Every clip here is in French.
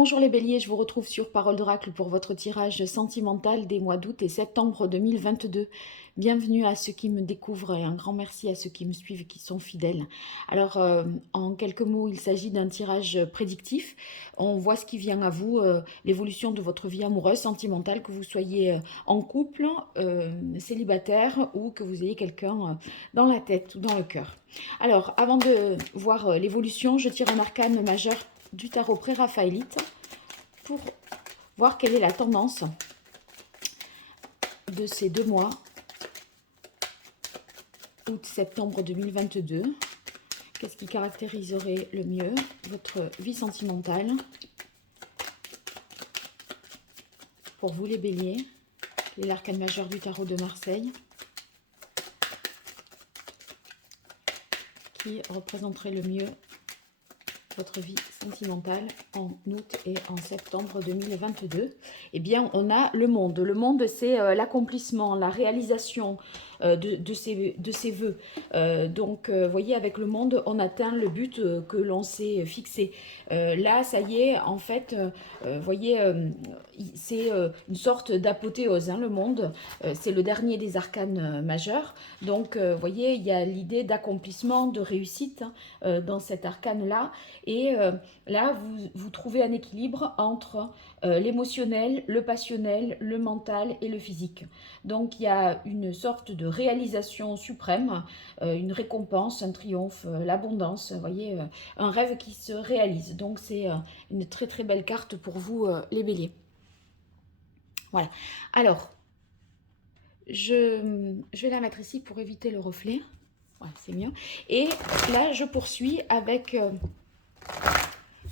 Bonjour les béliers, je vous retrouve sur Parole d'Oracle pour votre tirage sentimental des mois d'août et septembre 2022. Bienvenue à ceux qui me découvrent et un grand merci à ceux qui me suivent et qui sont fidèles. Alors, en quelques mots, il s'agit d'un tirage prédictif. On voit ce qui vient à vous, l'évolution de votre vie amoureuse, sentimentale, que vous soyez en couple, célibataire ou que vous ayez quelqu'un dans la tête ou dans le cœur. Alors, avant de voir l'évolution, je tire un arcane majeur du tarot pré-raphaélite pour voir quelle est la tendance de ces 2 mois, août-septembre 2022. Qu'est-ce qui caractériserait le mieux votre vie sentimentale pour vous les béliers? Quel est l'arcane majeur du tarot de Marseille qui représenterait le mieux votre vie sentimentale en août et en septembre 2022? Eh bien, on a le monde. Le monde, c'est l'accomplissement, la réalisation de ses vœux. Donc, vous voyez, avec le monde, on atteint le but que l'on s'est fixé. Là, ça y est, en fait, vous voyez, c'est une sorte d'apothéose, hein, le monde. C'est le dernier des arcanes majeurs. Donc, vous voyez, il y a l'idée d'accomplissement, de réussite dans cet arcane-là. Et là, vous trouvez un équilibre entre l'émotionnel, le passionnel, le mental et le physique. Donc, il y a une sorte de réalisation suprême, une récompense, un triomphe, l'abondance, vous voyez, un rêve qui se réalise. Donc, c'est une très très belle carte pour vous, les béliers. Voilà. Alors, je vais la mettre ici pour éviter le reflet. Voilà, c'est mieux. Et là, je poursuis avec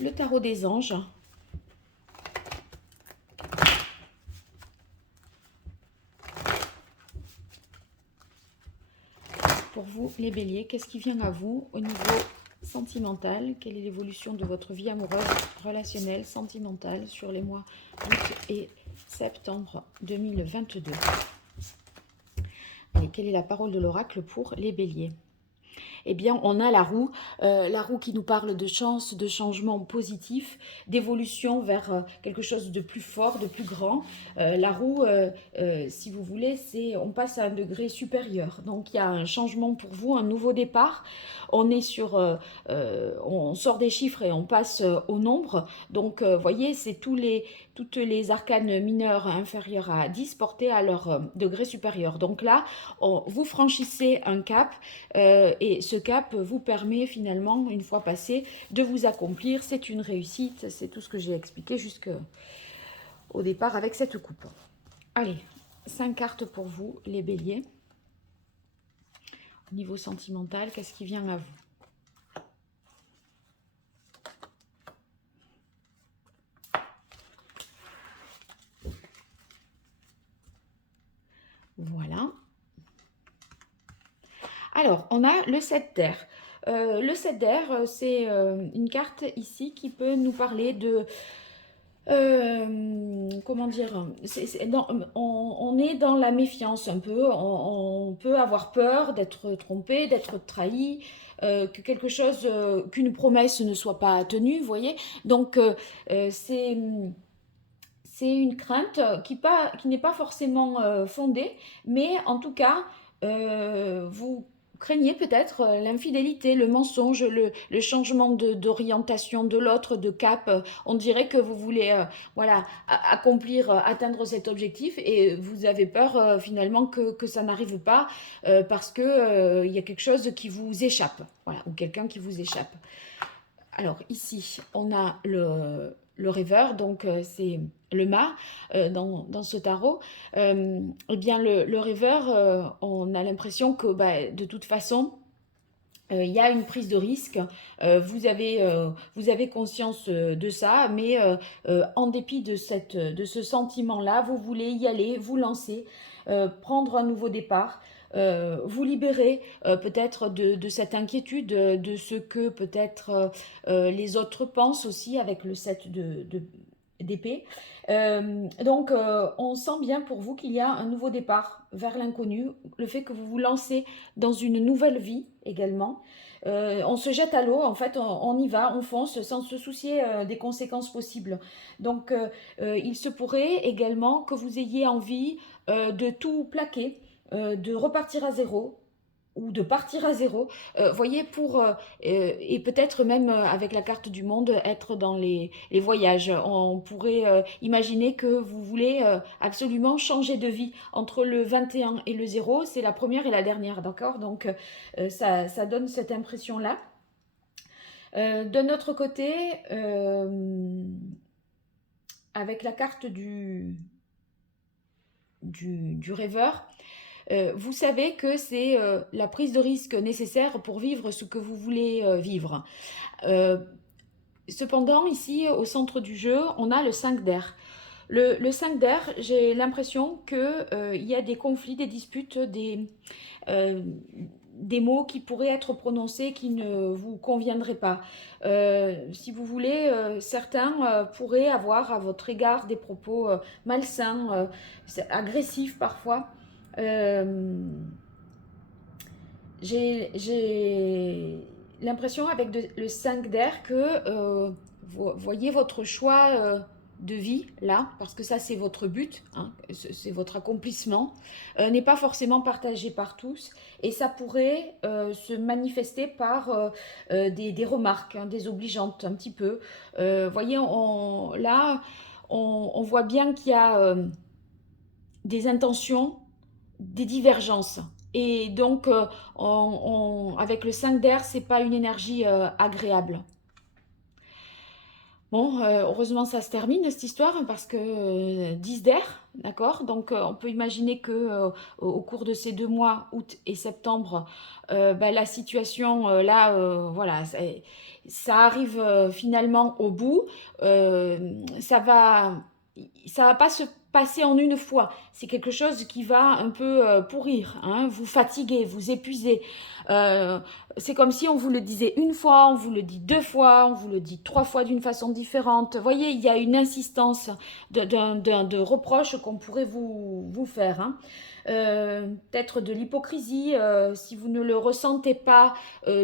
le tarot des anges. Pour vous, les béliers, qu'est-ce qui vient à vous au niveau sentimental? Quelle est l'évolution de votre vie amoureuse, relationnelle, sentimentale sur les mois août et septembre 2022? Allez, quelle est la parole de l'oracle pour les béliers? Eh bien, on a la roue qui nous parle de chance, de changement positif, d'évolution vers quelque chose de plus fort, de plus grand. La roue, si vous voulez, on passe à un degré supérieur. Donc, il y a un changement pour vous, un nouveau départ. On est on sort des chiffres et on passe au nombre. Donc, vous voyez, c'est toutes les arcanes mineures inférieures à 10 portées à leur degré supérieur. Donc là, vous franchissez un cap et ce cap vous permet finalement, une fois passé, de vous accomplir. C'est une réussite, c'est tout ce que j'ai expliqué jusqu'au départ avec cette coupe. Allez, 5 cartes pour vous, les béliers. Au niveau sentimental, qu'est-ce qui vient à vous? Voilà. Alors, on a le 7 d'air. Le 7 d'air, c'est une carte ici qui peut nous parler de... comment dire, on est dans la méfiance un peu, on peut avoir peur d'être trompé, d'être trahi, que quelque chose, qu'une promesse ne soit pas tenue, vous voyez. Donc, c'est une crainte qui n'est pas forcément fondée, mais en tout cas, vous craignez peut-être l'infidélité, le mensonge, le changement d'orientation de l'autre, de cap. On dirait que vous voulez voilà, accomplir, atteindre cet objectif et vous avez peur finalement que ça n'arrive pas parce qu'il y a quelque chose qui vous échappe, voilà, ou quelqu'un qui vous échappe. Alors ici, on a le rêveur, donc c'est le mât dans ce tarot. Eh bien, le rêveur, on a l'impression que de toute façon, il y a une prise de risque. Vous avez conscience de ça, mais en dépit de ce sentiment-là, vous voulez y aller, vous lancer, prendre un nouveau départ. Vous libérer peut-être de cette inquiétude, de ce que peut-être les autres pensent aussi avec le 7 de d'épée. Donc, on sent bien pour vous qu'il y a un nouveau départ vers l'inconnu, le fait que vous vous lancez dans une nouvelle vie également. On se jette à l'eau, en fait, on y va, on fonce sans se soucier des conséquences possibles. Donc, il se pourrait également que vous ayez envie de tout plaquer, de repartir à zéro, ou de partir à zéro, voyez, et peut-être même avec la carte du monde, être dans les voyages. On pourrait imaginer que vous voulez absolument changer de vie entre le 21 et le 0, c'est la première et la dernière, d'accord? Donc ça donne cette impression-là. D'un autre côté, avec la carte du rêveur, vous savez que c'est la prise de risque nécessaire pour vivre ce que vous voulez vivre. Cependant, ici, au centre du jeu, on a le 5 d'air. Le 5 d'air, j'ai l'impression qu'il y a des conflits, des disputes, des mots qui pourraient être prononcés qui ne vous conviendraient pas. Si vous voulez, certains pourraient avoir à votre égard des propos malsains, agressifs parfois. J'ai l'impression avec le 5 d'air que vous voyez votre choix de vie là, parce que ça c'est votre but, hein, c'est votre accomplissement, n'est pas forcément partagé par tous et ça pourrait se manifester par des remarques, hein, désobligeantes un petit peu. Voyez, là, on voit bien qu'il y a des intentions, des divergences. Et donc, avec le 5 d'air, c'est pas une énergie agréable. Bon, heureusement, ça se termine cette histoire parce que 10 d'air, d'accord? Donc, on peut imaginer que au cours de ces 2 mois, août et septembre, la situation, là, voilà, ça arrive finalement au bout. Ça va pas se passer en une fois. C'est quelque chose qui va un peu pourrir, hein, vous fatiguer, vous épuiser. Euh, c'est comme si on vous le disait une fois, on vous le dit 2 fois, on vous le dit 3 fois d'une façon différente. Vous voyez, il y a une insistance de reproche qu'on pourrait vous faire, hein. Peut-être de l'hypocrisie, si vous ne le ressentez pas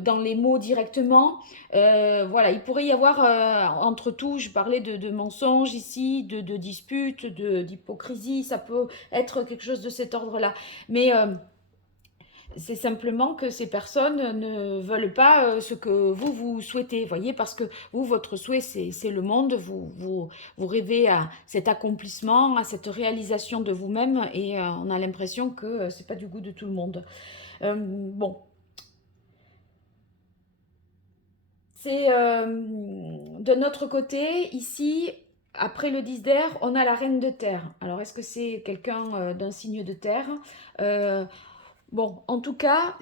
dans les mots directement. Voilà, il pourrait y avoir entre tout, je parlais de mensonges ici, de disputes, d'hypocrisie, ça peut être quelque chose de cet ordre-là. Mais c'est simplement que ces personnes ne veulent pas ce que vous souhaitez, voyez, parce que vous, votre souhait, c'est le monde, vous rêvez à cet accomplissement, à cette réalisation de vous-même, et on a l'impression que c'est pas du goût de tout le monde. Bon, c'est de notre côté, ici, après le 10 d'air, on a la reine de terre. Alors, est-ce que c'est quelqu'un d'un signe de terre? Bon, en tout cas,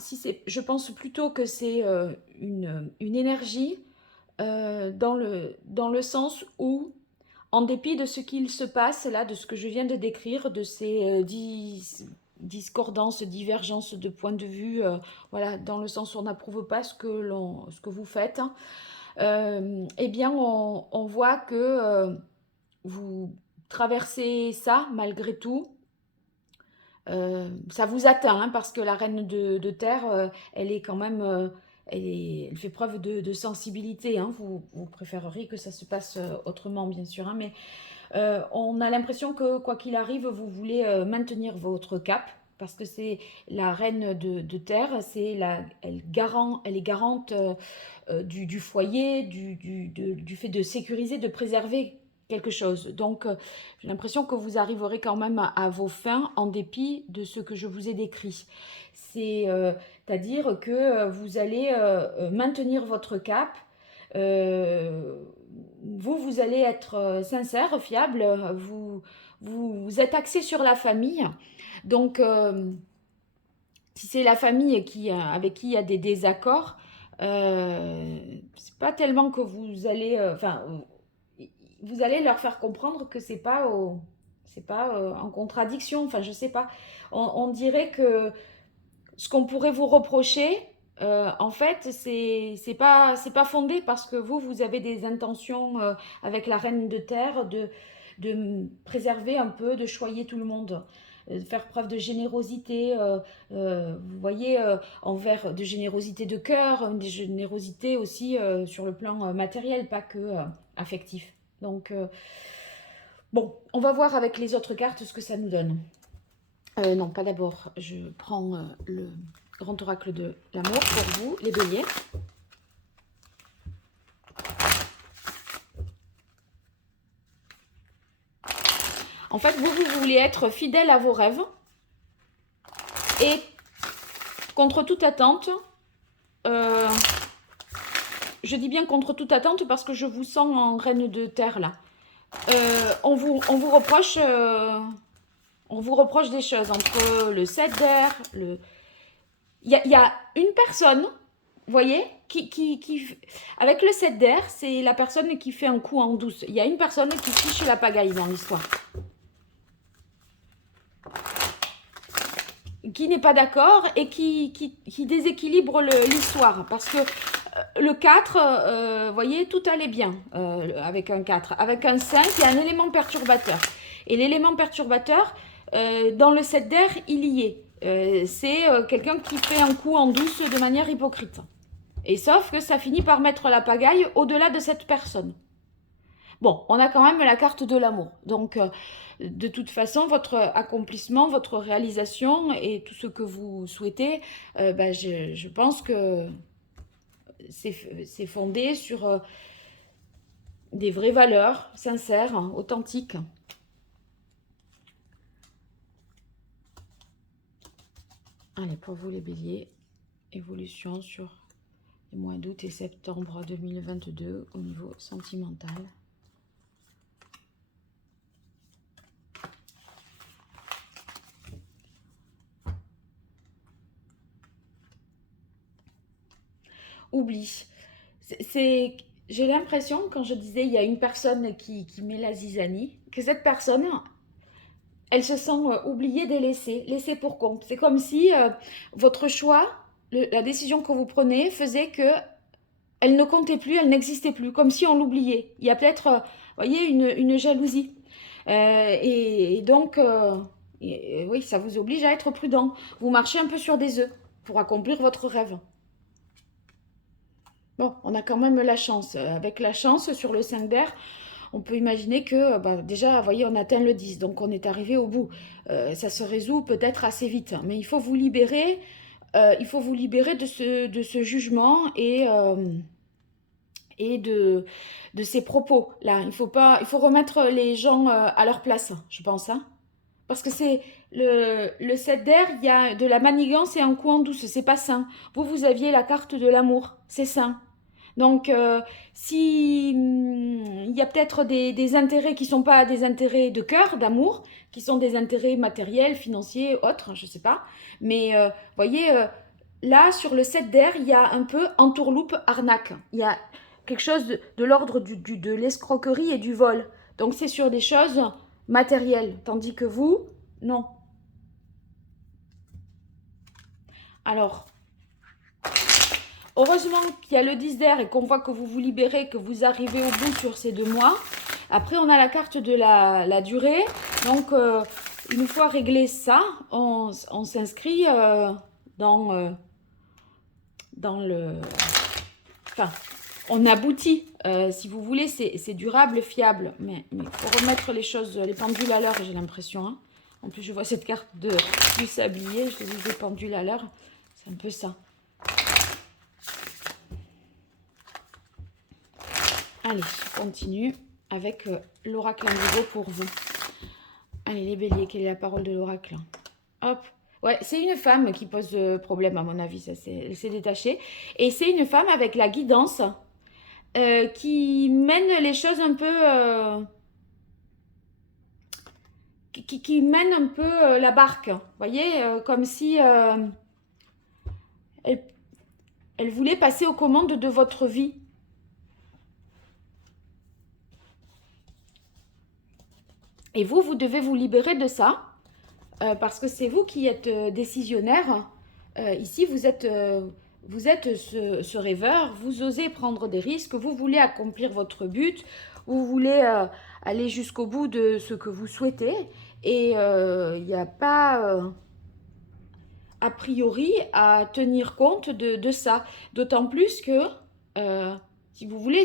je pense plutôt que c'est une énergie dans le sens où, en dépit de ce qu'il se passe là, de ce que je viens de décrire, de ces discordances, divergences de points de vue, voilà, dans le sens où on n'approuve pas ce que vous faites, hein, eh bien, on voit que vous traversez ça malgré tout. Ça vous atteint, hein, parce que la reine de terre, elle est quand même, elle fait preuve de sensibilité, hein. Vous préféreriez que ça se passe autrement, bien sûr, hein, mais on a l'impression que quoi qu'il arrive, vous voulez maintenir votre cap, parce que c'est la reine de terre, elle est garante du foyer, du fait de sécuriser, de préserver quelque chose. Donc, j'ai l'impression que vous arriverez quand même à vos fins en dépit de ce que je vous ai décrit. C'est-à-dire que vous allez maintenir votre cap. euh, vous allez être sincère, fiable. Vous êtes axé sur la famille. Donc, si c'est la famille avec qui il y a des désaccords, c'est pas tellement que vous allez, vous allez leur faire comprendre que c'est pas en contradiction. Enfin, je sais pas. On dirait que ce qu'on pourrait vous reprocher, En fait, c'est pas fondé parce que vous avez des intentions avec la reine de terre de préserver un peu, de choyer tout le monde, de faire preuve de générosité, vous voyez, envers de générosité de cœur, de générosité aussi sur le plan matériel, pas que affectif. Donc, bon, on va voir avec les autres cartes ce que ça nous donne. Non, pas d'abord. Je prends le grand oracle de l'amour pour vous, les béliers. En fait, vous voulez être fidèle à vos rêves et contre toute attente, je dis bien contre toute attente parce que je vous sens en reine de terre là. On vous reproche des choses entre le 7 d'air, le... Il y a une personne, vous voyez, avec le 7 d'air, c'est la personne qui fait un coup en douce. Il y a une personne qui fiche la pagaille dans l'histoire. Qui n'est pas d'accord et qui déséquilibre l'histoire. Parce que le 4, vous voyez, tout allait bien avec un 4. Avec un 5, il y a un élément perturbateur. Et l'élément perturbateur, dans le 7 d'air, il y est. C'est quelqu'un qui fait un coup en douce de manière hypocrite. Et sauf que ça finit par mettre la pagaille au-delà de cette personne. Bon, on a quand même la carte de l'amour. Donc, de toute façon, votre accomplissement, votre réalisation et tout ce que vous souhaitez, je pense que c'est fondé sur des vraies valeurs, sincères, authentiques. Allez, pour vous les béliers, évolution sur les mois d'août et septembre 2022 au niveau sentimental. Oublie. J'ai l'impression, quand je disais il y a une personne qui met la zizanie, que cette personne, elle se sent oubliée, délaissée, laissée pour compte. C'est comme si votre choix, la décision que vous prenez faisait que elle ne comptait plus, elle n'existait plus, comme si on l'oubliait. Il y a peut-être, voyez, une jalousie. Et donc, oui, ça vous oblige à être prudent. Vous marchez un peu sur des œufs pour accomplir votre rêve. Bon, on a quand même la chance. Avec la chance, sur le 5 d'air, on peut imaginer que, déjà, vous voyez, on atteint le 10, donc on est arrivé au bout. Ça se résout peut-être assez vite, mais il faut vous libérer, de ce jugement et de ces propos-là. Il faut remettre les gens à leur place, je pense. Hein. Parce que c'est le 7 d'air, il y a de la manigance et un coup en douce, c'est pas sain. Vous aviez la carte de l'amour, c'est sain. Donc, si il y a peut-être des intérêts qui ne sont pas des intérêts de cœur, d'amour, qui sont des intérêts matériels, financiers, autres, je ne sais pas. Mais, voyez, là, sur le 7 d'air, il y a un peu entourloupe, arnaque. Il y a quelque chose de l'ordre de l'escroquerie et du vol. Donc, c'est sur des choses matérielles. Tandis que vous, non. Alors, heureusement qu'il y a le 10 d'air et qu'on voit que vous vous libérez, que vous arrivez au bout sur ces 2 mois. Après, on a la carte de la durée. Donc, une fois réglé ça, on s'inscrit dans le... Enfin, on aboutit. Si vous voulez, c'est durable, fiable. Mais il faut remettre les choses, les pendules à l'heure, j'ai l'impression. Hein. En plus, je vois cette carte du sablier. Je dis des pendules à l'heure. C'est un peu ça. Allez, je continue avec l'oracle indigo pour vous. Allez, les béliers, quelle est la parole de l'oracle? Hop. Ouais, c'est une femme qui pose problème, à mon avis. Elle s'est détachée. Et c'est une femme avec la guidance qui mène les choses un peu... qui mène un peu la barque. Vous voyez, comme si elle voulait passer aux commandes de votre vie. Et vous devez vous libérer de ça, parce que c'est vous qui êtes décisionnaire. Ici, vous êtes vous êtes ce rêveur, vous osez prendre des risques, vous voulez accomplir votre but, vous voulez aller jusqu'au bout de ce que vous souhaitez. Et il n'y a pas, a priori, à tenir compte de ça. D'autant plus que, si vous voulez,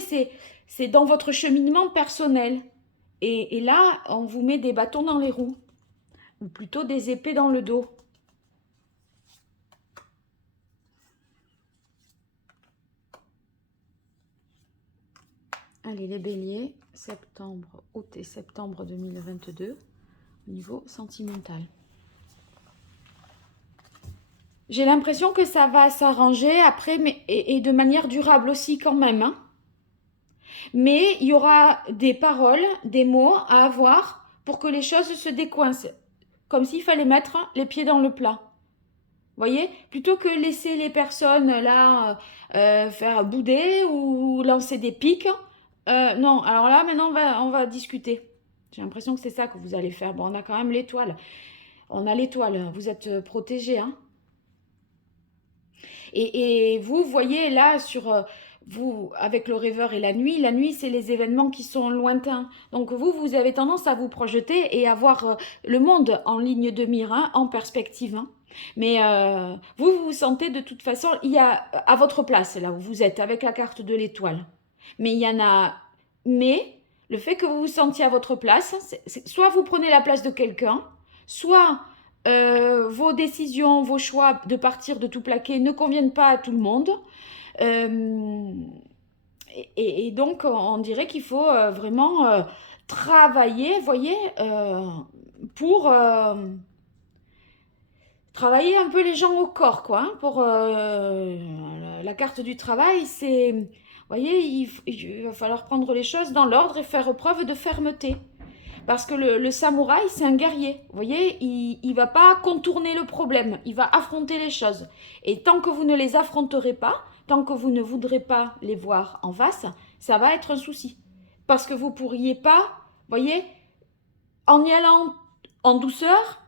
c'est dans votre cheminement personnel. Et là, on vous met des bâtons dans les roues, ou plutôt des épées dans le dos. Allez, les béliers, septembre, août et septembre 2022, au niveau sentimental. J'ai l'impression que ça va s'arranger après, mais, et de manière durable aussi quand même. Hein. Mais il y aura des paroles, des mots à avoir pour que les choses se décoincent. Comme s'il fallait mettre les pieds dans le plat. Voyez, plutôt que laisser les personnes là faire bouder ou lancer des pics. Non, alors là, maintenant, on va discuter. J'ai l'impression que c'est ça que vous allez faire. Bon, on a quand même l'étoile. On a l'étoile. Vous êtes protégés, hein. Et vous voyez là sur vous avec le rêveur et la nuit c'est les événements qui sont lointains. Donc vous avez tendance à vous projeter et à voir le monde en ligne de mire, hein, en perspective. Hein. Mais vous vous sentez de toute façon, il y a à votre place là où vous êtes avec la carte de l'étoile. Mais il y en a. Mais le fait que vous vous sentiez à votre place, soit vous prenez la place de quelqu'un, soit vos décisions, vos choix de partir, de tout plaquer ne conviennent pas à tout le monde. Et donc, on dirait qu'il faut vraiment travailler, vous voyez, pour travailler un peu les gens au corps, quoi. Hein, pour la carte du travail, c'est, vous voyez, il va falloir prendre les choses dans l'ordre et faire preuve de fermeté. Parce que le samouraï, c'est un guerrier. Vous voyez, il ne va pas contourner le problème, il va affronter les choses. Et tant que vous ne les affronterez pas, tant que vous ne voudrez pas les voir en face, ça va être un souci. Parce que vous ne pourriez pas, vous voyez, en y allant en douceur,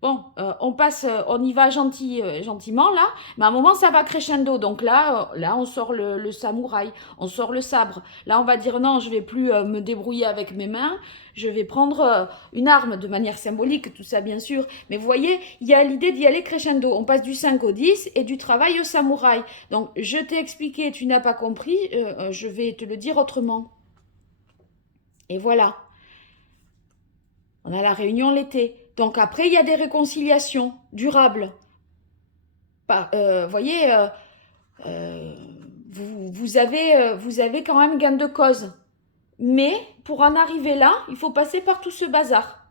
bon, on y va gentiment là, mais à un moment ça va crescendo. Donc là, on sort le samouraï, on sort le sabre. Là, on va dire non, je vais plus me débrouiller avec mes mains, je vais prendre une arme de manière symbolique, tout ça bien sûr. Mais vous voyez, il y a l'idée d'y aller crescendo. On passe du 5 au 10 et du travail au samouraï. Donc je t'ai expliqué, tu n'as pas compris, je vais te le dire autrement. Et voilà. On a la réunion l'été. Donc après, il y a des réconciliations durables. Voyez, vous avez quand même gain de cause. Mais pour en arriver là, il faut passer par tout ce bazar.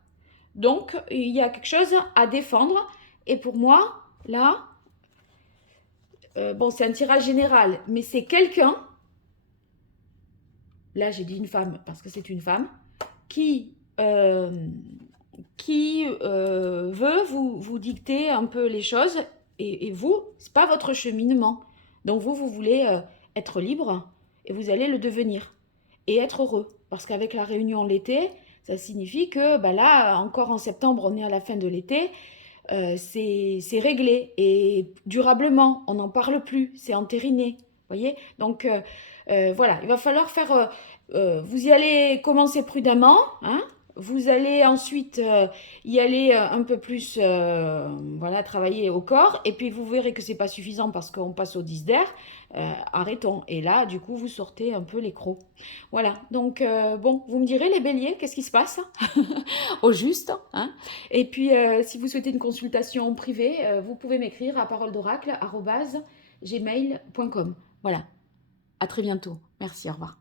Donc, il y a quelque chose à défendre. Et pour moi, là, bon, c'est un tirage général, mais c'est quelqu'un, là j'ai dit une femme parce que c'est une femme, qui veut vous dicter un peu les choses et vous, c'est pas votre cheminement. Donc vous voulez être libre et vous allez le devenir et être heureux. Parce qu'avec la réunion l'été, ça signifie que bah là, encore en septembre, on est à la fin de l'été, c'est réglé et durablement, on n'en parle plus, c'est entériné. Voyez. Donc voilà, il va falloir faire. Vous y allez commencer prudemment, hein. Vous allez ensuite y aller un peu plus, voilà, travailler au corps. Et puis vous verrez que c'est pas suffisant parce qu'on passe au 10 d'air. Arrêtons. Et là, du coup, vous sortez un peu les crocs. Voilà. Donc, bon, vous me direz les béliers, qu'est-ce qui se passe au juste. Hein. Et puis, si vous souhaitez une consultation privée, vous pouvez m'écrire à paroledoracle@gmail.com. Voilà. À très bientôt. Merci, au revoir.